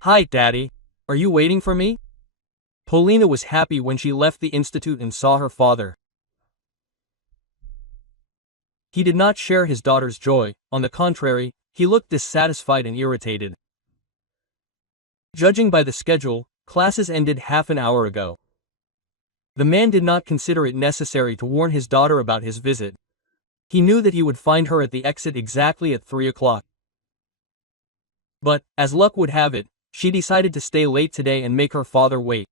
Hi, Daddy. Are you waiting for me? Polina was happy when she left the institute and saw her father. He did not share his daughter's joy. On the contrary, he looked dissatisfied and irritated. Judging by the schedule, classes ended half an hour ago. The man did not consider it necessary to warn his daughter about his visit. He knew that he would find her at the exit exactly at 3 o'clock. But, as luck would have it, she decided to stay late today and make her father wait.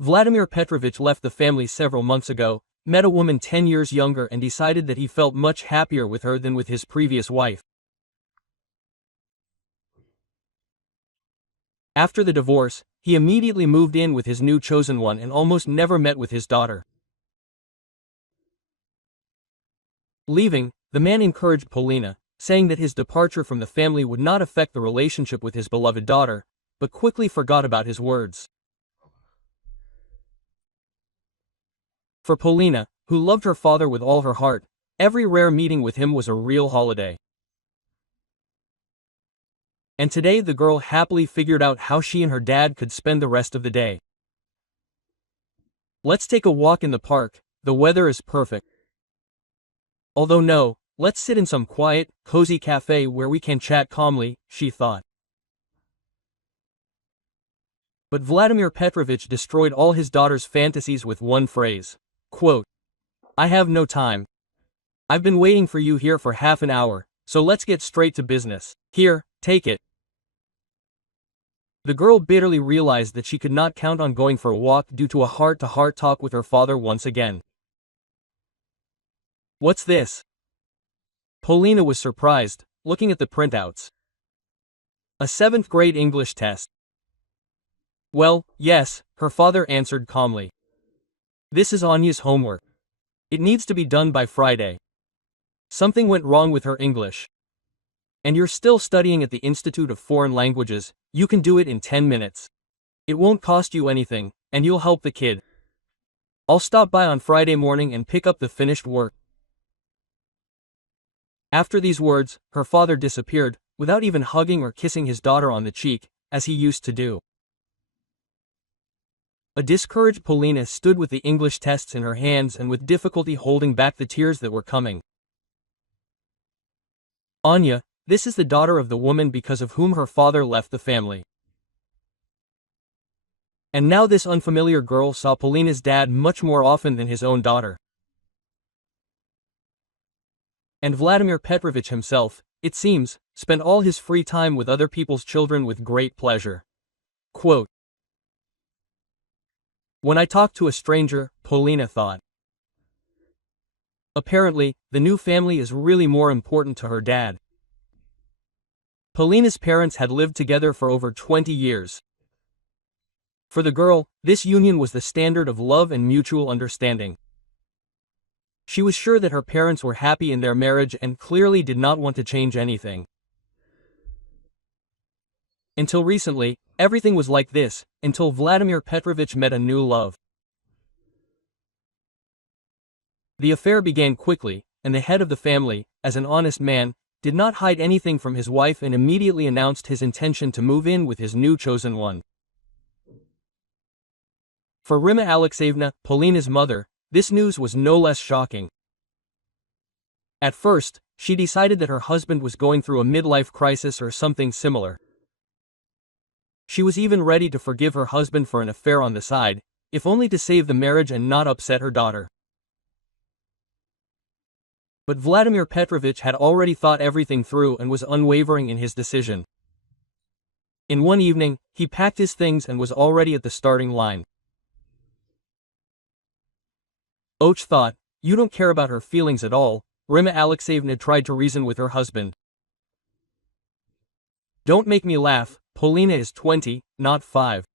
Vladimir Petrovich left the family several months ago, met a woman 10 years younger and decided that he felt much happier with her than with his previous wife. After the divorce, he immediately moved in with his new chosen one and almost never met with his daughter. Leaving, the man encouraged Polina, saying that his departure from the family would not affect the relationship with his beloved daughter, but quickly forgot about his words. For Polina, who loved her father with all her heart, every rare meeting with him was a real holiday. And today the girl happily figured out how she and her dad could spend the rest of the day. Let's take a walk in the park, the weather is perfect. Although no, let's sit in some quiet, cozy cafe where we can chat calmly, she thought. But Vladimir Petrovich destroyed all his daughter's fantasies with one phrase. Quote, "I have no time. I've been waiting for you here for half an hour, so let's get straight to business. Here, take it." The girl bitterly realized that she could not count on going for a walk due to a heart-to-heart talk with her father once again. What's this? Polina was surprised, looking at the printouts. A 7th grade English test. Well, yes, her father answered calmly. This is Anya's homework. It needs to be done by Friday. Something went wrong with her English. And you're still studying at the Institute of Foreign Languages, you can do it in 10 minutes. It won't cost you anything, and you'll help the kid. I'll stop by on Friday morning and pick up the finished work. After these words, her father disappeared, without even hugging or kissing his daughter on the cheek, as he used to do. A discouraged Polina stood with the English tests in her hands and with difficulty holding back the tears that were coming. Anya, this is the daughter of the woman because of whom her father left the family. And now this unfamiliar girl saw Polina's dad much more often than his own daughter. And Vladimir Petrovich himself, it seems, spent all his free time with other people's children with great pleasure. Quote, "When I talk to a stranger," Polina thought. Apparently, the new family is really more important to her dad. Polina's parents had lived together for over 20 years. For the girl, this union was the standard of love and mutual understanding. She was sure that her parents were happy in their marriage and clearly did not want to change anything. Until recently, everything was like this, until Vladimir Petrovich met a new love. The affair began quickly, and the head of the family, as an honest man, did not hide anything from his wife and immediately announced his intention to move in with his new chosen one. For Rima Alexeyevna, Polina's mother, this news was no less shocking. At first, she decided that her husband was going through a midlife crisis or something similar. She was even ready to forgive her husband for an affair on the side, if only to save the marriage and not upset her daughter. But Vladimir Petrovich had already thought everything through and was unwavering in his decision. In one evening, he packed his things and was already at the starting line. Och thought, "You don't care about her feelings at all," Rima Alexeyevna tried to reason with her husband. "Don't make me laugh, Polina is 20, not 5.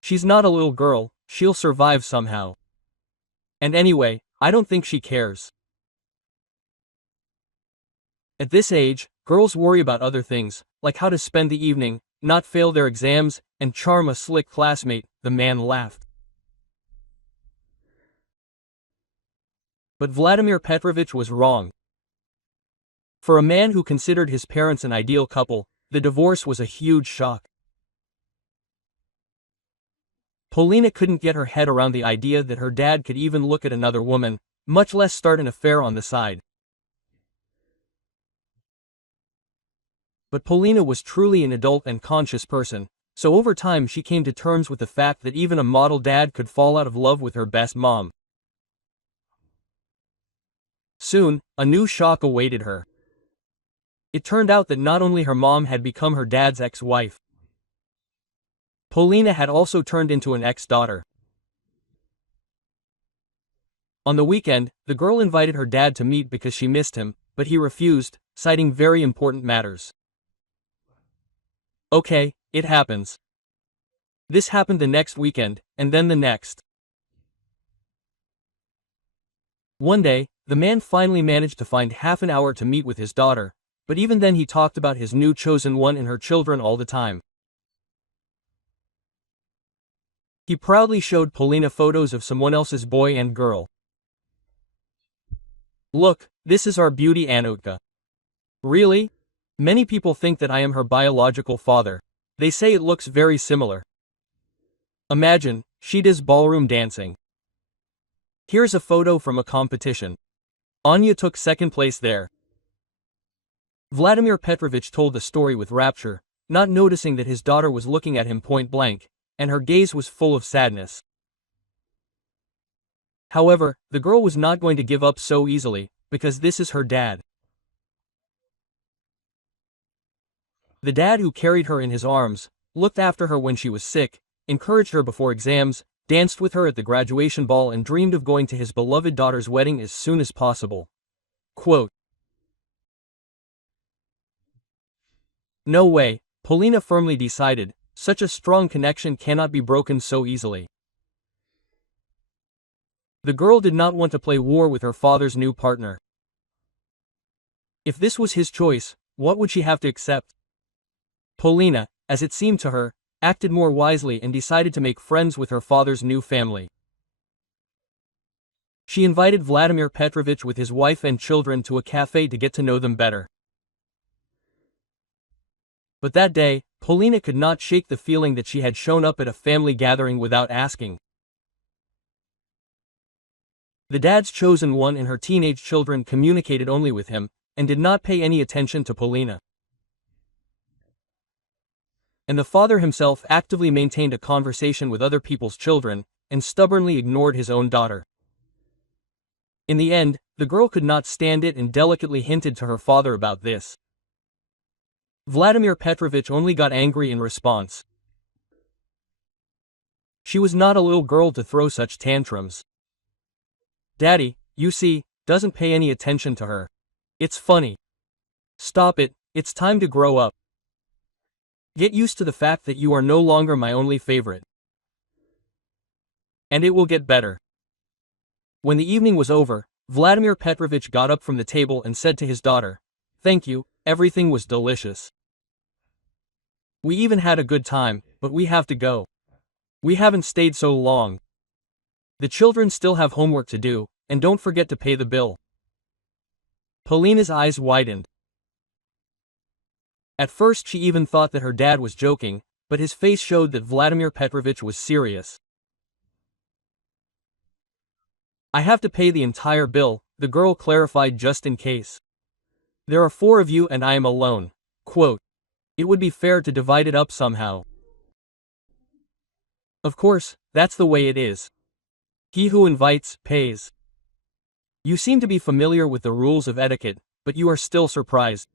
She's not a little girl, she'll survive somehow. And anyway, I don't think she cares." At this age, girls worry about other things, like how to spend the evening, not fail their exams, and charm a slick classmate, the man laughed. But Vladimir Petrovich was wrong. For a man who considered his parents an ideal couple, the divorce was a huge shock. Polina couldn't get her head around the idea that her dad could even look at another woman, much less start an affair on the side. But Polina was truly an adult and conscious person, so over time she came to terms with the fact that even a model dad could fall out of love with her best mom. Soon, a new shock awaited her. It turned out that not only her mom had become her dad's ex-wife, Polina had also turned into an ex-daughter. On the weekend, the girl invited her dad to meet because she missed him, but he refused, citing very important matters. Okay, it happens. This happened the next weekend, and then the next. One day, the man finally managed to find half an hour to meet with his daughter, but even then he talked about his new chosen one and her children all the time. He proudly showed Polina photos of someone else's boy and girl. Look, this is our beauty Anutka. Really? Many people think that I am her biological father. They say it looks very similar. Imagine, she does ballroom dancing. Here's a photo from a competition. Anya took second place there. Vladimir Petrovich told the story with rapture, not noticing that his daughter was looking at him point blank, and her gaze was full of sadness. However, the girl was not going to give up so easily, because this is her dad. The dad who carried her in his arms, looked after her when she was sick, encouraged her before exams, danced with her at the graduation ball and dreamed of going to his beloved daughter's wedding as soon as possible. Quote, "No way," Polina firmly decided, "such a strong connection cannot be broken so easily." The girl did not want to play war with her father's new partner. If this was his choice, what would she have to accept? Polina, as it seemed to her, acted more wisely and decided to make friends with her father's new family. She invited Vladimir Petrovich with his wife and children to a cafe to get to know them better. But that day, Polina could not shake the feeling that she had shown up at a family gathering without asking. The dad's chosen one and her teenage children communicated only with him, and did not pay any attention to Polina. And the father himself actively maintained a conversation with other people's children, and stubbornly ignored his own daughter. In the end, the girl could not stand it and delicately hinted to her father about this. Vladimir Petrovich only got angry in response. She was not a little girl to throw such tantrums. Daddy, you see, doesn't pay any attention to her. It's funny. Stop it, it's time to grow up. Get used to the fact that you are no longer my only favorite. And it will get better. When the evening was over, Vladimir Petrovich got up from the table and said to his daughter, "Thank you, everything was delicious. We even had a good time, but we have to go. We haven't stayed so long. The children still have homework to do, and don't forget to pay the bill." Polina's eyes widened. At first she even thought that her dad was joking, but his face showed that Vladimir Petrovich was serious. "I have to pay the entire bill," the girl clarified just in case. "There are 4 of you and I am alone." Quote, "It would be fair to divide it up somehow." Of course, that's the way it is. He who invites, pays. You seem to be familiar with the rules of etiquette, but you are still surprised.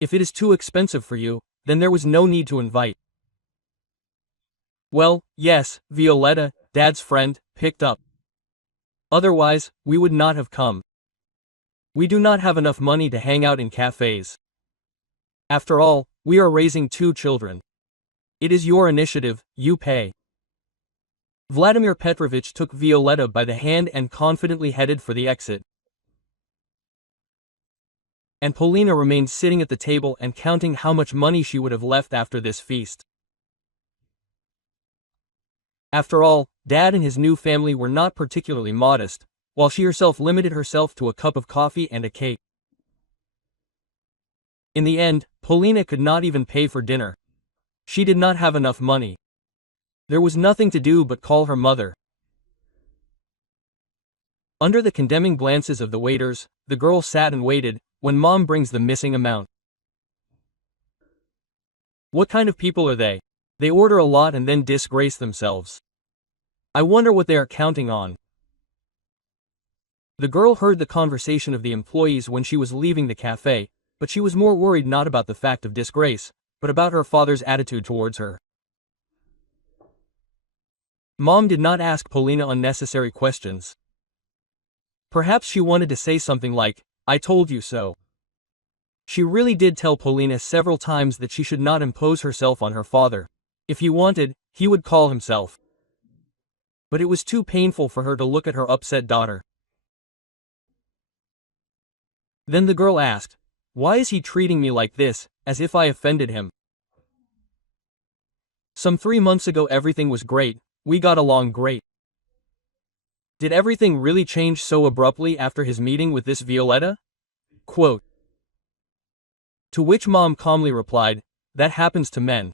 If it is too expensive for you, then there was no need to invite. Well, yes, Violetta, Dad's friend, picked up. Otherwise, we would not have come. We do not have enough money to hang out in cafes. After all, we are raising 2 children. It is your initiative, you pay. Vladimir Petrovich took Violetta by the hand and confidently headed for the exit. And Polina remained sitting at the table and counting how much money she would have left after this feast. After all, Dad and his new family were not particularly modest, while she herself limited herself to a cup of coffee and a cake. In the end, Polina could not even pay for dinner. She did not have enough money. There was nothing to do but call her mother. Under the condemning glances of the waiters, the girl sat and waited, when Mom brings the missing amount. What kind of people are they? They order a lot and then disgrace themselves. I wonder what they are counting on. The girl heard the conversation of the employees when she was leaving the cafe, but she was more worried not about the fact of disgrace, but about her father's attitude towards her. Mom did not ask Polina unnecessary questions. Perhaps she wanted to say something like, "I told you so." She really did tell Polina several times that she should not impose herself on her father. If he wanted, he would call himself. But it was too painful for her to look at her upset daughter. Then the girl asked, "Why is he treating me like this, as if I offended him? Some 3 months ago everything was great, we got along great. Did everything really change so abruptly after his meeting with this Violetta?" Quote. To which Mom calmly replied, "That happens to men.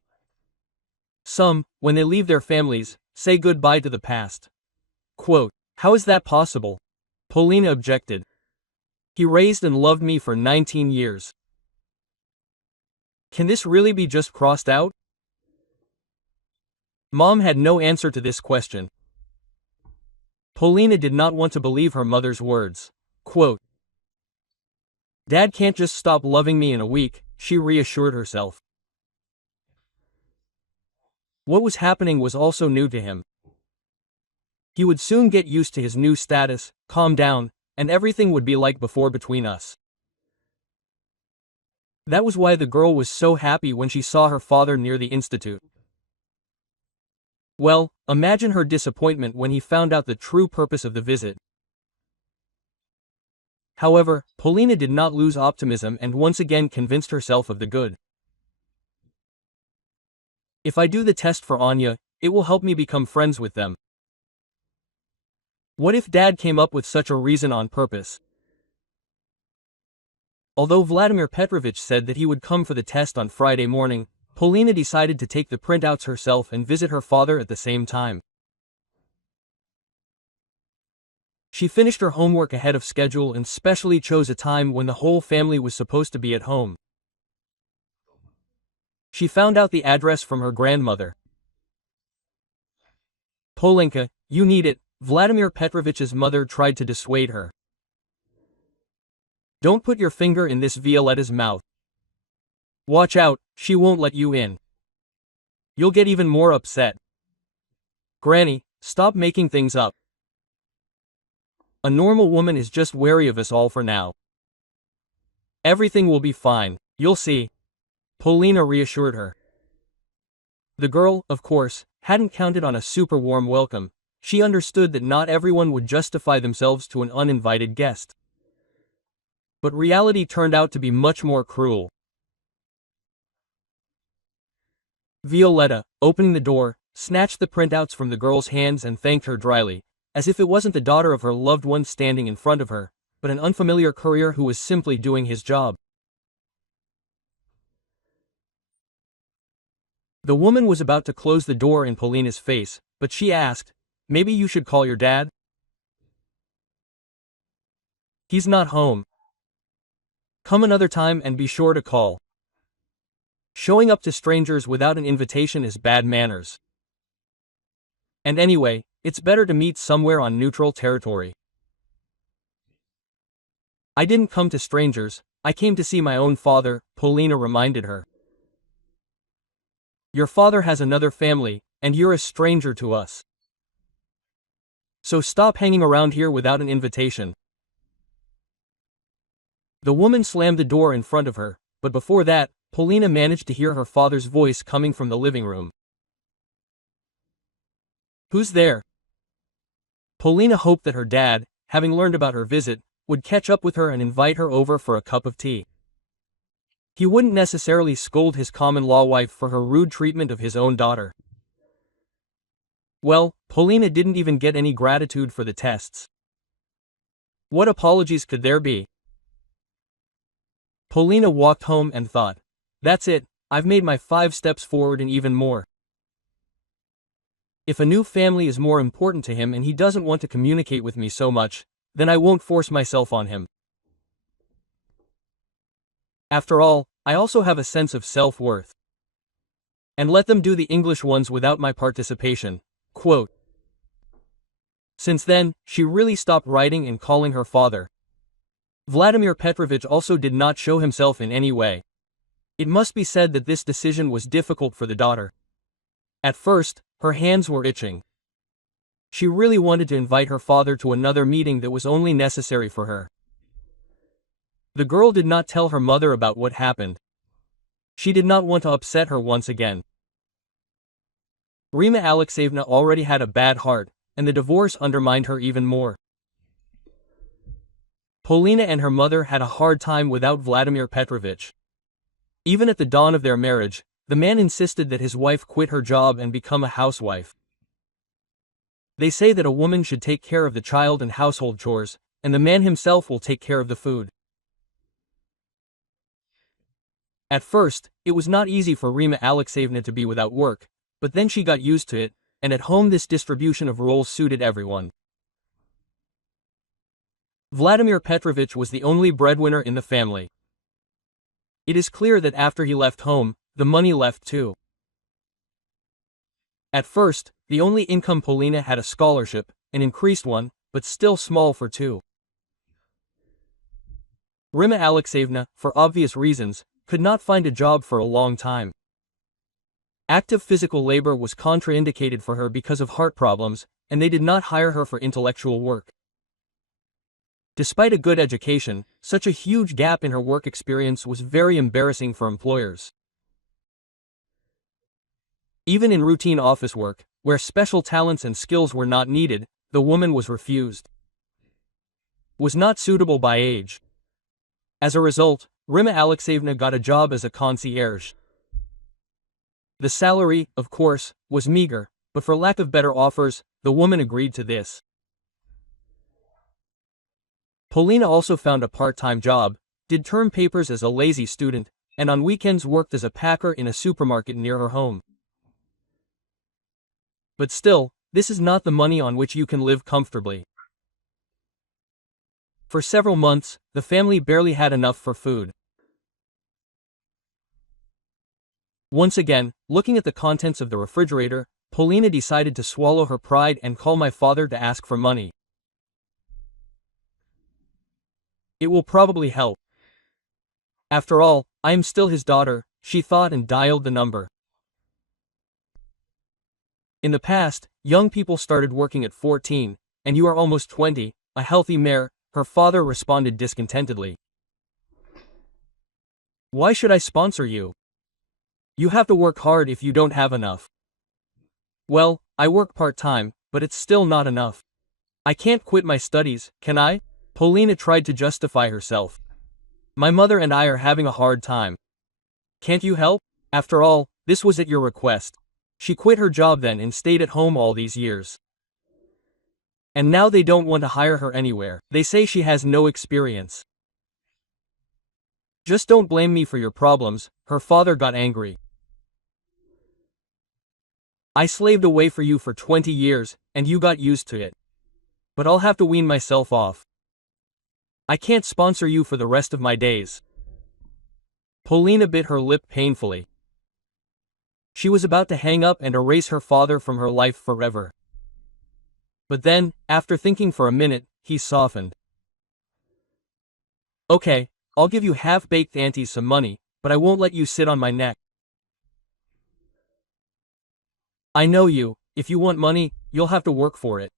Some, when they leave their families, say goodbye to the past." Quote. How is that possible? Polina objected. He raised and loved me for 19 years. Can this really be just crossed out? Mom had no answer to this question. Polina did not want to believe her mother's words. Quote, Dad can't just stop loving me in a week, she reassured herself. What was happening was also new to him. He would soon get used to his new status, calm down, and everything would be like before between us. That was why the girl was so happy when she saw her father near the institute. Well, imagine her disappointment when he found out the true purpose of the visit. However, Polina did not lose optimism and once again convinced herself of the good. If I do the test for Anya, it will help me become friends with them. What if Dad came up with such a reason on purpose? Although Vladimir Petrovich said that he would come for the test on Friday morning, Polina decided to take the printouts herself and visit her father at the same time. She finished her homework ahead of schedule and specially chose a time when the whole family was supposed to be at home. She found out the address from her grandmother. Polenka, you need it, Vladimir Petrovich's mother tried to dissuade her. Don't put your finger in this Violetta's mouth. Watch out, she won't let you in. You'll get even more upset. Granny, stop making things up. A normal woman is just wary of us all for now. Everything will be fine, you'll see. Polina reassured her. The girl, of course, hadn't counted on a super warm welcome. She understood that not everyone would justify themselves to an uninvited guest. But reality turned out to be much more cruel. Violetta, opening the door, snatched the printouts from the girl's hands and thanked her dryly, as if it wasn't the daughter of her loved one standing in front of her, but an unfamiliar courier who was simply doing his job. The woman was about to close the door in Polina's face, but she asked, Maybe you should call your dad? He's not home. Come another time and be sure to call. Showing up to strangers without an invitation is bad manners. And anyway, it's better to meet somewhere on neutral territory. I didn't come to strangers, I came to see my own father, Polina reminded her. Your father has another family, and you're a stranger to us. So stop hanging around here without an invitation. The woman slammed the door in front of her, but before that, Polina managed to hear her father's voice coming from the living room. Who's there? Polina hoped that her dad, having learned about her visit, would catch up with her and invite her over for a cup of tea. He wouldn't necessarily scold his common-law wife for her rude treatment of his own daughter. Well, Polina didn't even get any gratitude for the tests. What apologies could there be? Polina walked home and thought, "That's it, I've made my 5 steps forward and even more. If a new family is more important to him and he doesn't want to communicate with me so much, then I won't force myself on him. After all, I also have a sense of self-worth. And let them do the English ones without my participation." Quote. Since then, she really stopped writing and calling her father. Vladimir Petrovich also did not show himself in any way. It must be said that this decision was difficult for the daughter. At first, her hands were itching. She really wanted to invite her father to another meeting that was only necessary for her. The girl did not tell her mother about what happened. She did not want to upset her once again. Rima Alexeyevna already had a bad heart, and the divorce undermined her even more. Polina and her mother had a hard time without Vladimir Petrovich. Even at the dawn of their marriage, the man insisted that his wife quit her job and become a housewife. They say that a woman should take care of the child and household chores, and the man himself will take care of the food. At first, it was not easy for Rima Alexeyevna to be without work, but then she got used to it, and at home this distribution of roles suited everyone. Vladimir Petrovich was the only breadwinner in the family. It is clear that after he left home, the money left too. At first, the only income Polina had a scholarship, an increased one, but still small for two. Rima Alexeyevna, for obvious reasons, could not find a job for a long time. Active physical labor was contraindicated for her because of heart problems, and they did not hire her for intellectual work. Despite a good education, such a huge gap in her work experience was very embarrassing for employers. Even in routine office work, where special talents and skills were not needed, the woman was refused. Was not suitable by age. As a result, Rima Alexeyevna got a job as a concierge. The salary, of course, was meager, but for lack of better offers, the woman agreed to this. Polina also found a part-time job, did term papers as a lazy student, and on weekends worked as a packer in a supermarket near her home. But still, this is not the money on which you can live comfortably. For several months, the family barely had enough for food. Once again, looking at the contents of the refrigerator, Polina decided to swallow her pride and call my father to ask for money. It will probably help. After all, I am still his daughter, she thought and dialed the number. In the past, young people started working at 14, and you are almost 20, a healthy mare, her father responded discontentedly. Why should I sponsor you? You have to work hard if you don't have enough. Well, I work part-time, but it's still not enough. I can't quit my studies, can I? Polina tried to justify herself. My mother and I are having a hard time. Can't you help? After all, this was at your request. She quit her job then and stayed at home all these years. And now they don't want to hire her anywhere. They say she has no experience. Just don't blame me for your problems, her father got angry. I slaved away for you for 20 years, and you got used to it. But I'll have to wean myself off. I can't sponsor you for the rest of my days. Polina bit her lip painfully. She was about to hang up and erase her father from her life forever. But then, after thinking for a minute, he softened. Okay, I'll give you half-baked aunties some money, but I won't let you sit on my neck. I know you, if you want money, you'll have to work for it.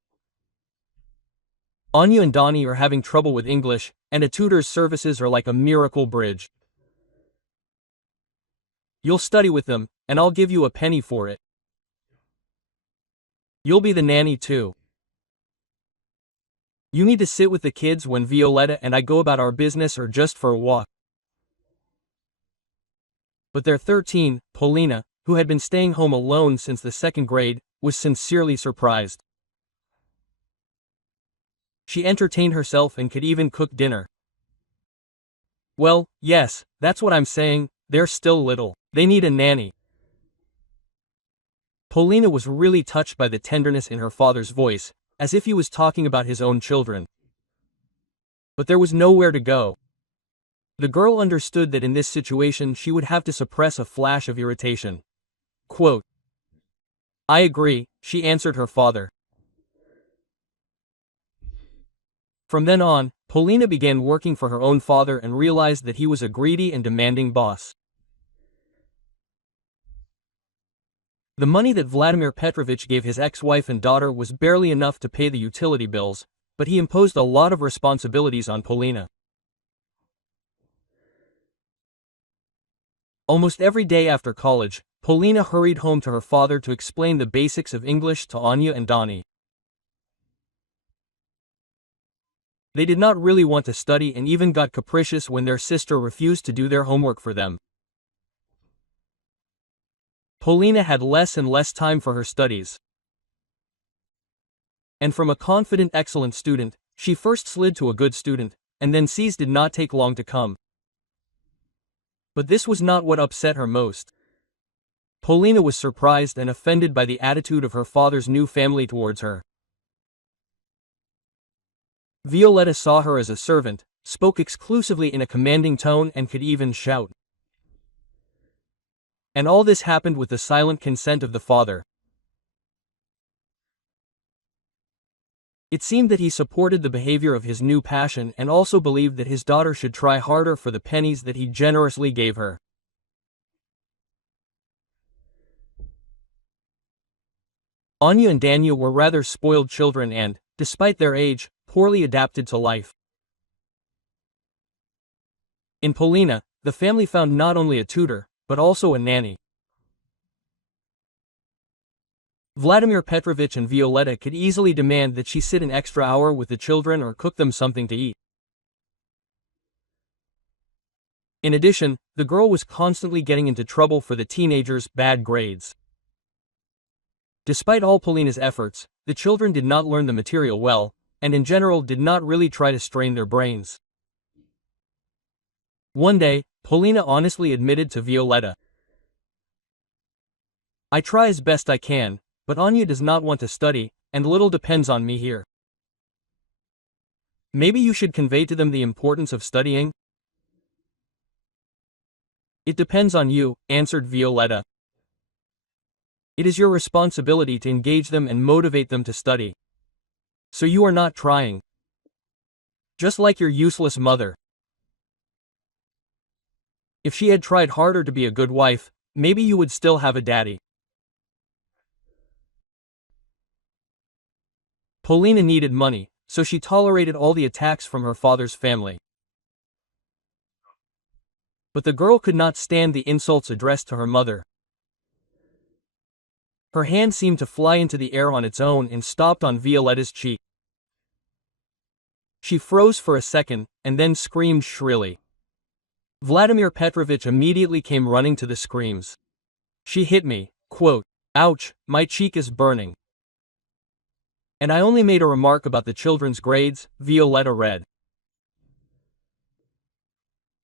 Anya and Donnie are having trouble with English, and a tutor's services are like a miracle bridge. You'll study with them, and I'll give you a penny for it. You'll be the nanny too. You need to sit with the kids when Violetta and I go about our business or just for a walk. But they're 13, Polina, who had been staying home alone since the 2nd grade, was sincerely surprised. She entertained herself and could even cook dinner. Well, yes, that's what I'm saying, they're still little. They need a nanny. Polina was really touched by the tenderness in her father's voice, as if he was talking about his own children. But there was nowhere to go. The girl understood that in this situation she would have to suppress a flash of irritation. Quote, "I agree," she answered her father. From then on, Polina began working for her own father and realized that he was a greedy and demanding boss. The money that Vladimir Petrovich gave his ex-wife and daughter was barely enough to pay the utility bills, but he imposed a lot of responsibilities on Polina. Almost every day after college, Polina hurried home to her father to explain the basics of English to Anya and Donnie. They did not really want to study and even got capricious when their sister refused to do their homework for them. Polina had less and less time for her studies. And from a confident excellent student, she first slid to a good student, and then C's did not take long to come. But this was not what upset her most. Polina was surprised and offended by the attitude of her father's new family towards her. Violetta saw her as a servant, spoke exclusively in a commanding tone and could even shout. And all this happened with the silent consent of the father. It seemed that he supported the behavior of his new passion and also believed that his daughter should try harder for the pennies that he generously gave her. Anya and Daniel were rather spoiled children and, despite their age, poorly adapted to life. In Polina, the family found not only a tutor, but also a nanny. Vladimir Petrovich and Violetta could easily demand that she sit an extra hour with the children or cook them something to eat. In addition, the girl was constantly getting into trouble for the teenagers' bad grades. Despite all Polina's efforts, the children did not learn the material well, and in general did not really try to strain their brains. One day, Polina honestly admitted to Violetta, "I try as best I can, but Anya does not want to study, and little depends on me here. Maybe you should convey to them the importance of studying?" "It depends on you," answered Violetta. "It is your responsibility to engage them and motivate them to study. So you are not trying. Just like your useless mother. If she had tried harder to be a good wife, maybe you would still have a daddy." Polina needed money, so she tolerated all the attacks from her father's family. But the girl could not stand the insults addressed to her mother. Her hand seemed to fly into the air on its own and stopped on Violetta's cheek. She froze for a second, and then screamed shrilly. Vladimir Petrovich immediately came running to the screams. "She hit me, quote, ouch, my cheek is burning. And I only made a remark about the children's grades," Violetta read.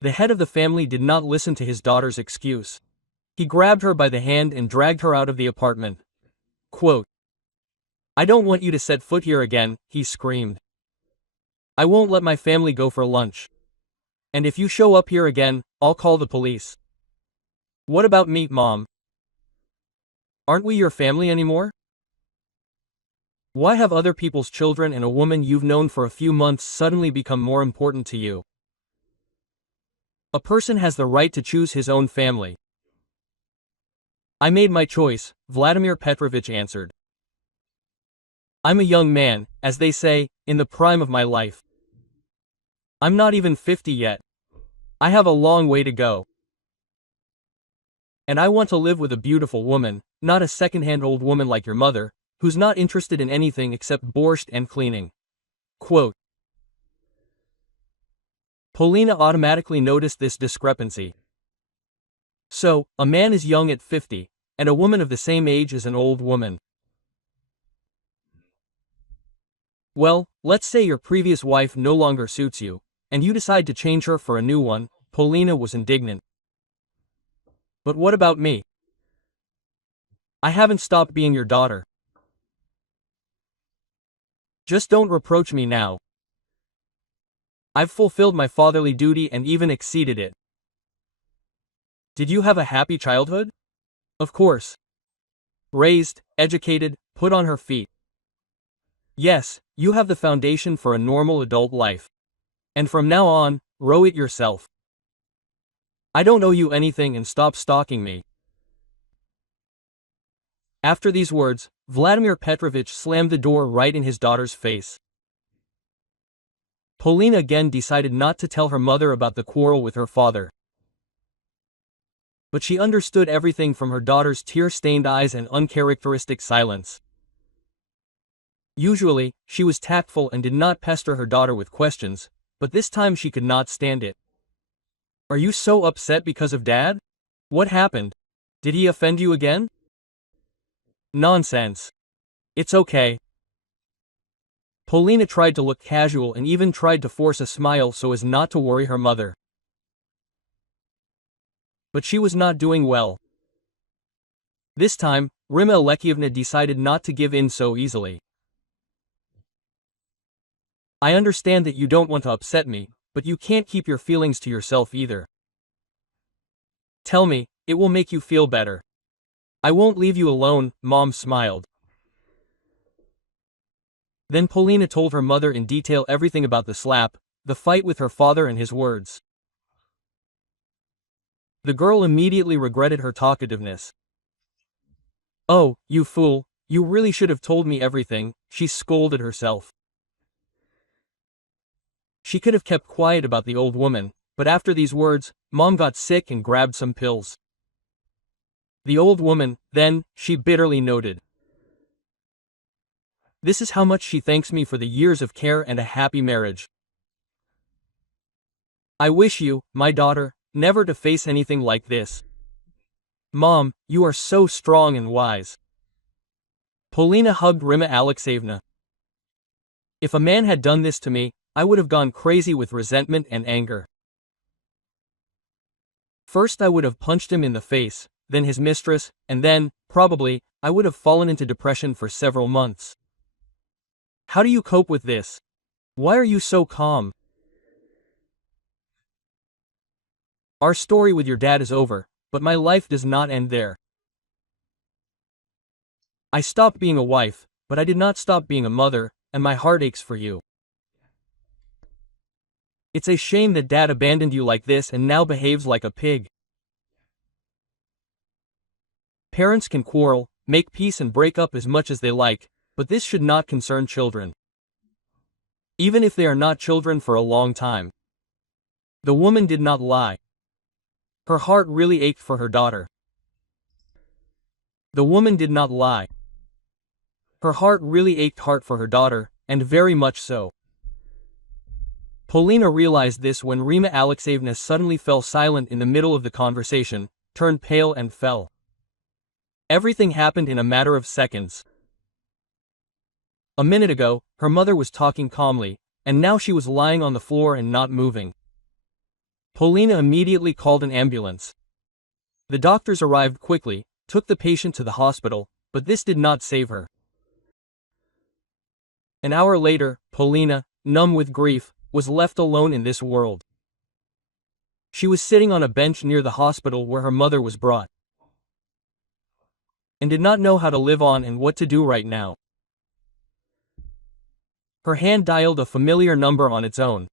The head of the family did not listen to his daughter's excuse. He grabbed her by the hand and dragged her out of the apartment. Quote, "I don't want you to set foot here again," he screamed. "I won't let my family go for lunch. And if you show up here again, I'll call the police." "What about me, Mom? Aren't we your family anymore? Why have other people's children and a woman you've known for a few months suddenly become more important to you? A person has the right to choose his own family." "I made my choice," Vladimir Petrovich answered. "I'm a young man, as they say, in the prime of my life. I'm not even 50 yet. I have a long way to go. And I want to live with a beautiful woman, not a second-hand old woman like your mother, who's not interested in anything except borscht and cleaning." Quote. Polina automatically noticed this discrepancy. So, a man is young at 50, and a woman of the same age is an old woman. Well, let's say your previous wife no longer suits you, and you decide to change her for a new one, Polina was indignant. But what about me? I haven't stopped being your daughter. Just don't reproach me now. I've fulfilled my fatherly duty and even exceeded it. Did you have a happy childhood? Of course. Raised, educated, put on her feet. Yes, you have the foundation for a normal adult life. And from now on, row it yourself. I don't owe you anything and stop stalking me. After these words, Vladimir Petrovich slammed the door right in his daughter's face. Polina again decided not to tell her mother about the quarrel with her father. But she understood everything from her daughter's tear-stained eyes and uncharacteristic silence. Usually, she was tactful and did not pester her daughter with questions, but this time she could not stand it. Are you so upset because of Dad? What happened? Did he offend you again? Nonsense. It's okay. Polina tried to look casual and even tried to force a smile so as not to worry her mother. But she was not doing well. This time, Rima Alekyevna decided not to give in so easily. I understand that you don't want to upset me, but you can't keep your feelings to yourself either. Tell me, it will make you feel better. I won't leave you alone, Mom smiled. Then Polina told her mother in detail everything about the slap, the fight with her father and his words. The girl immediately regretted her talkativeness. Oh, you fool, you really should have told me everything, she scolded herself. She could have kept quiet about the old woman, but after these words, Mom got sick and grabbed some pills. The old woman, then, she bitterly noted. This is how much she thanks me for the years of care and a happy marriage. I wish you, my daughter, never to face anything like this. Mom, you are so strong and wise. Polina hugged Rima Alexeyevna. If a man had done this to me, I would have gone crazy with resentment and anger. First I would have punched him in the face, then his mistress, and then, probably, I would have fallen into depression for several months. How do you cope with this? Why are you so calm? Our story with your dad is over, but my life does not end there. I stopped being a wife, but I did not stop being a mother, and my heart aches for you. It's a shame that Dad abandoned you like this and now behaves like a pig. Parents can quarrel, make peace and break up as much as they like, but this should not concern children. Even if they are not children for a long time. The woman did not lie. Her heart really ached for her daughter. The woman did not lie. Her heart really ached for her daughter, and very much so. Polina realized this when Rima Alexeyevna suddenly fell silent in the middle of the conversation, turned pale and fell. Everything happened in a matter of seconds. A minute ago, her mother was talking calmly, and now she was lying on the floor and not moving. Polina immediately called an ambulance. The doctors arrived quickly, took the patient to the hospital, but this did not save her. An hour later, Polina, numb with grief, was left alone in this world. She was sitting on a bench near the hospital where her mother was brought, and did not know how to live on and what to do right now. Her hand dialed a familiar number on its own.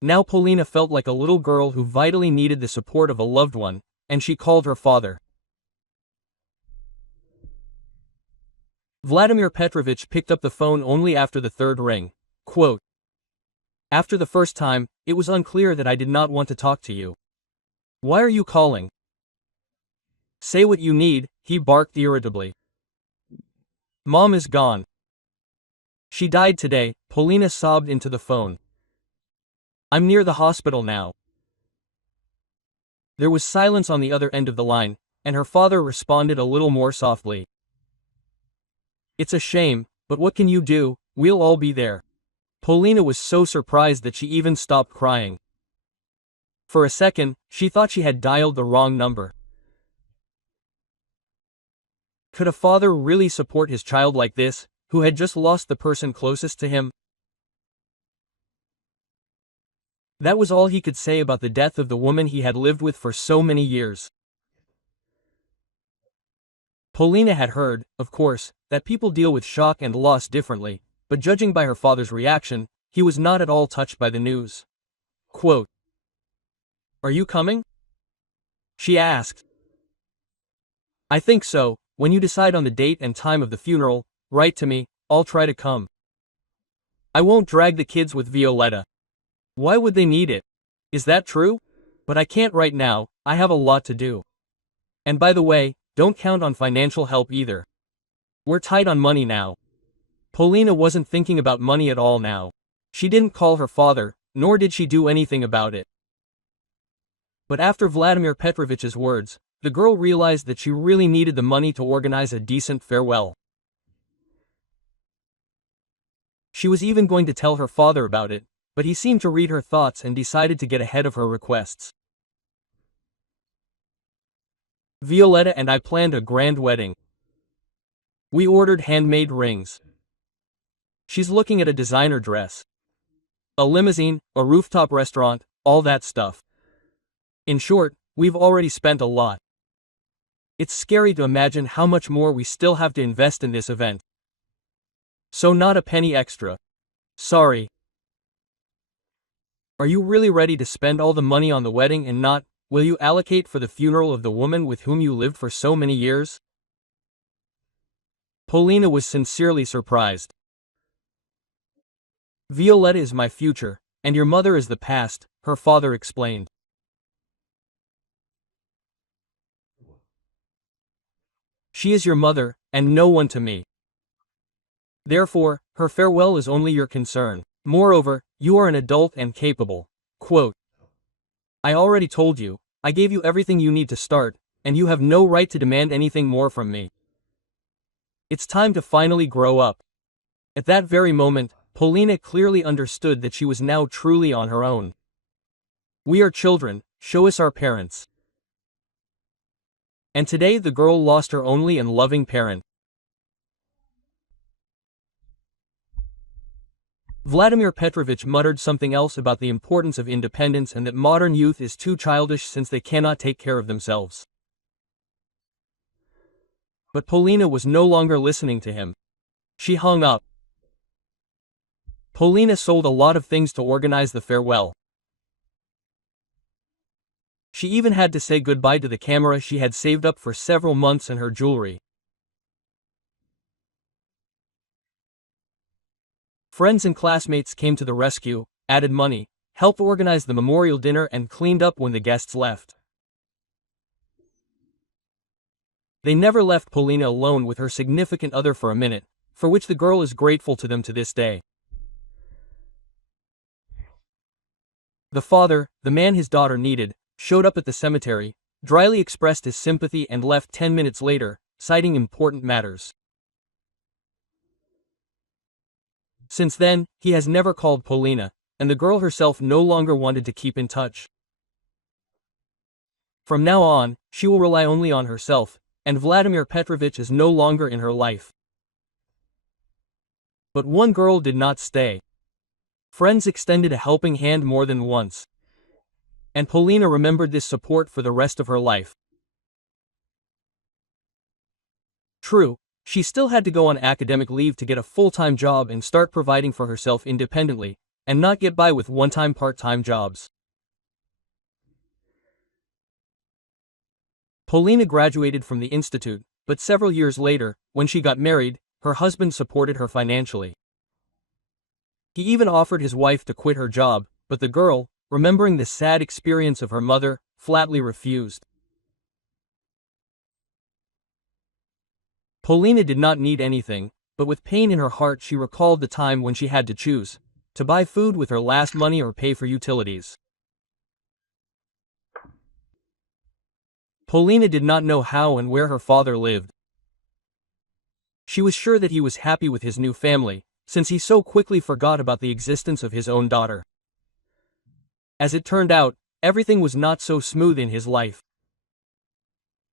Now Polina felt like a little girl who vitally needed the support of a loved one, and she called her father. Vladimir Petrovich picked up the phone only after the third ring. Quote, After the first time, it was unclear that I did not want to talk to you. Why are you calling? Say what you need, he barked irritably. Mom is gone. She died today, Polina sobbed into the phone. I'm near the hospital now. There was silence on the other end of the line, and her father responded a little more softly. It's a shame, but what can you do, we'll all be there. Polina was so surprised that she even stopped crying. For a second, she thought she had dialed the wrong number. Could a father really support his child like this, who had just lost the person closest to him? That was all he could say about the death of the woman he had lived with for so many years. Polina had heard, of course, that people deal with shock and loss differently, but judging by her father's reaction, he was not at all touched by the news. Quote, "Are you coming?" she asked. "I think so. When you decide on the date and time of the funeral, write to me, I'll try to come. I won't drag the kids with Violetta. Why would they need it? Is that true? But I can't right now, I have a lot to do. And by the way, don't count on financial help either. We're tight on money now." Polina wasn't thinking about money at all now. She didn't call her father, nor did she do anything about it. But after Vladimir Petrovich's words, the girl realized that she really needed the money to organize a decent farewell. She was even going to tell her father about it, but he seemed to read her thoughts and decided to get ahead of her requests. "Violetta and I planned a grand wedding. We ordered handmade rings. She's looking at a designer dress, a limousine, a rooftop restaurant, all that stuff. In short, we've already spent a lot. It's scary to imagine how much more we still have to invest in this event. So not a penny extra. Sorry. Are you really ready to spend all the money on the wedding and not, will you allocate for the funeral of the woman with whom you lived for so many years?" Polina was sincerely surprised. "Violetta is my future, and your mother is the past," her father explained. "She is your mother, and no one to me. Therefore, her farewell is only your concern. Moreover, you are an adult and capable." Quote, "I already told you, I gave you everything you need to start, and you have no right to demand anything more from me. It's time to finally grow up." At that very moment, Polina clearly understood that she was now truly on her own. "We are children, show us our parents." And today the girl lost her only and loving parent. Vladimir Petrovich muttered something else about the importance of independence and that modern youth is too childish since they cannot take care of themselves. But Polina was no longer listening to him. She hung up. Polina sold a lot of things to organize the farewell. She even had to say goodbye to the camera she had saved up for several months and her jewelry. Friends and classmates came to the rescue, added money, helped organize the memorial dinner and cleaned up when the guests left. They never left Polina alone with her significant other for a minute, for which the girl is grateful to them to this day. The father, the man his daughter needed, showed up at the cemetery, dryly expressed his sympathy and left 10 minutes later, citing important matters. Since then, he has never called Polina, and the girl herself no longer wanted to keep in touch. From now on, she will rely only on herself, and Vladimir Petrovich is no longer in her life. But one girl did not stay. Friends extended a helping hand more than once. And Polina remembered this support for the rest of her life. True, she still had to go on academic leave to get a full-time job and start providing for herself independently, and not get by with one-time part-time jobs. Polina graduated from the institute, but several years later, when she got married, her husband supported her financially. He even offered his wife to quit her job, but the girl, remembering the sad experience of her mother, flatly refused. Polina did not need anything, but with pain in her heart she recalled the time when she had to choose, to buy food with her last money or pay for utilities. Polina did not know how and where her father lived. She was sure that he was happy with his new family, since he so quickly forgot about the existence of his own daughter. As it turned out, everything was not so smooth in his life.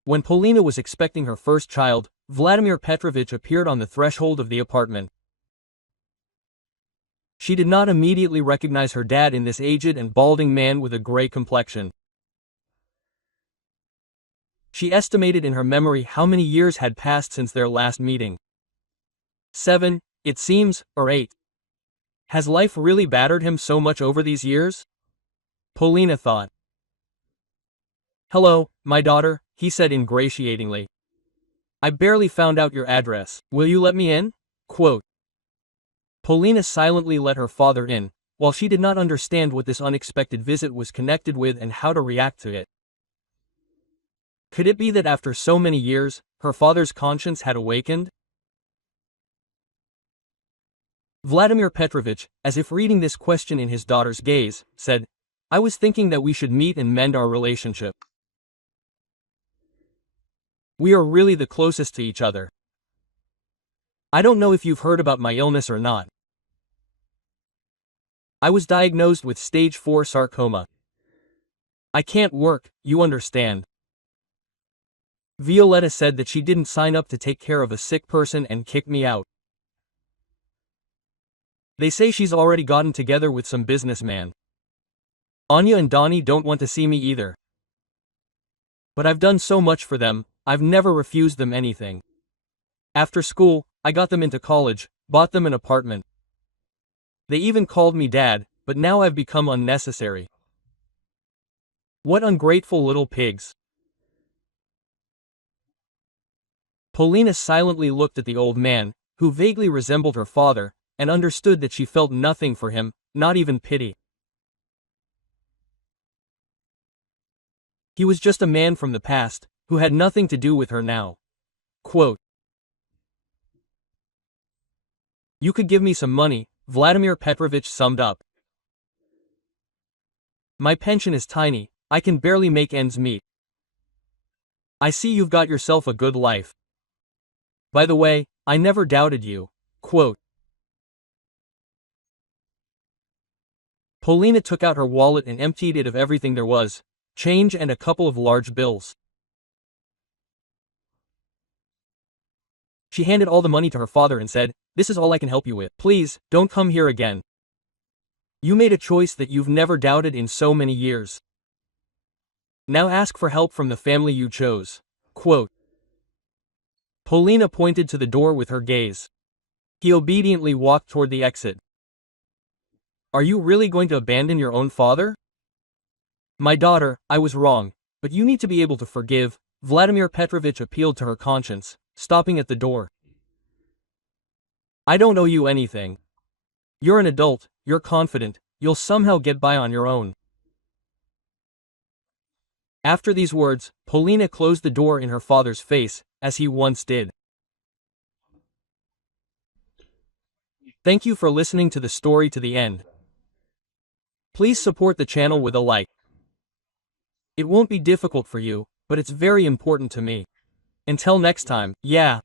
When Polina was expecting her first child, Vladimir Petrovich appeared on the threshold of the apartment. She did not immediately recognize her dad in this aged and balding man with a gray complexion. She estimated in her memory how many years had passed since their last meeting. 7, it seems, or 8. Has life really battered him so much over these years? Polina thought. "Hello, my daughter," he said ingratiatingly. "I barely found out your address. Will you let me in?" Quote. Polina silently let her father in, while she did not understand what this unexpected visit was connected with and how to react to it. Could it be that after so many years, her father's conscience had awakened? Vladimir Petrovich, as if reading this question in his daughter's gaze, said, "I was thinking that we should meet and mend our relationship. We are really the closest to each other. I don't know if you've heard about my illness or not. I was diagnosed with stage 4 sarcoma. I can't work, you understand." Violetta said that she didn't sign up to take care of a sick person and kicked me out. They say she's already gotten together with some businessman. Anya and Donnie don't want to see me either. But I've done so much for them, I've never refused them anything. After school, I got them into college, bought them an apartment. They even called me dad, but now I've become unnecessary. What ungrateful little pigs. Polina silently looked at the old man, who vaguely resembled her father, and understood that she felt nothing for him, not even pity. He was just a man from the past, who had nothing to do with her now. Quote. "You could give me some money," Vladimir Petrovich summed up. "My pension is tiny, I can barely make ends meet. I see you've got yourself a good life. By the way, I never doubted you." Quote. Polina took out her wallet and emptied it of everything there was, change and a couple of large bills. She handed all the money to her father and said, "This is all I can help you with. Please, don't come here again. You made a choice that you've never doubted in so many years. Now ask for help from the family you chose." Quote. Polina pointed to the door with her gaze. He obediently walked toward the exit. "Are you really going to abandon your own father?" "My daughter, I was wrong, but you need to be able to forgive," Vladimir Petrovich appealed to her conscience, stopping at the door. "I don't owe you anything. You're an adult, you're confident, you'll somehow get by on your own." After these words, Polina closed the door in her father's face, as he once did. Thank you for listening to the story to the end. Please support the channel with a like. It won't be difficult for you, but it's very important to me. Until next time, yeah.